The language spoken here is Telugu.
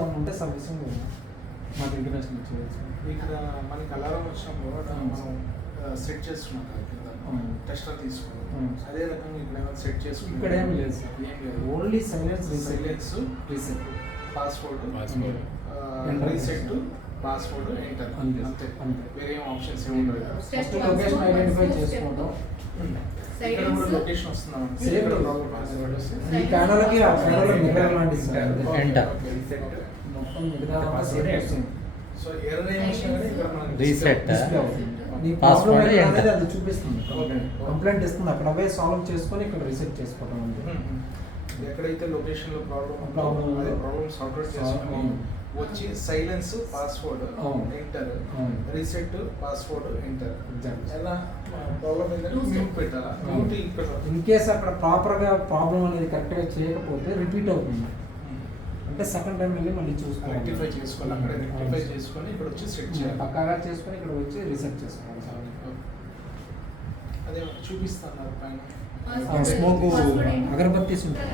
ఉంటే సర్వీసింగ్ మాకు ఇంటర్నేషనల్ చేయొచ్చు. ఇక్కడ మనకి అలారం వచ్చినప్పుడు మనం సెట్ చేస్తున్నాం కదా కింద టెస్టర్ తీసుకున్నాం. అదే రకంగా ఇక్కడ ఏమైనా సెట్ చేసుకున్నాం. ఇక్కడ ఏం లేదు సార్, ఏం లేదు. Only silence reset password reset password enter అంతే. వేరే ఏం ఆప్షన్స్ ఏమి ఉండదు. ఫస్ట్ లొకేషన్ ఐడెంటిఫై చేసుకోవడం, ఇక్కడ కూడా లొకేషన్ వస్తున్నాం. ఈ ప్యానల్కి ఆ ప్యానల్ మిర్రర్ లాంటిది సార్. ఎంటర్ మొత్తం మిగతా సేమ్ వస్తుంది. సో ఎర్రర్ ఏం వచ్చినా కానీ ఇక్కడ మనకి రీసెట్ డిస్ప్లే అవుతుంది. నీ పాస్వర్డ్ ప్రాబ్లం అనేది ఎంటర్ అది చూపిస్తుంది. కంప్లైంట్ ఇస్తుంది, అక్కడ అవే సాల్వ్ చేసుకొని ఇక్కడ రీసెట్ చేసుకోవడం అంతే. ఎక్కడైతే లొకేషన్ లో ప్రాబ్లం సార్ట్ అవుట్ అవును. చేసుకొని వచ్చి silence password enter reset password enter ఎలా ప్రాబ్లం ఏంటంటే మ్యూట్ పెట్టాలా. మ్యూట్ ఇక్కడ ఇన్ కేస్ అక్కడ ప్రాపర్గా ప్రాబ్లం అనేది కరెక్ట్గా చేయకపోతే రిపీట్ అవుతుంది. అంటే సెకండ్ టైం వెళ్ళి మళ్ళీ చూసుకోవాలి, రెక్టిఫై చేసుకోవాలి. అక్కడ రెక్టిఫై చేసుకొని ఇక్కడ వచ్చి సెట్ చేయాలి. పక్కాగా చేసుకొని ఇక్కడ వచ్చి రీసెట్ చేసుకోవాలి సార్. అదే చూపిస్తున్నారు పైన స్మోక్ అగరబత్తీస్ ఉంటాయి.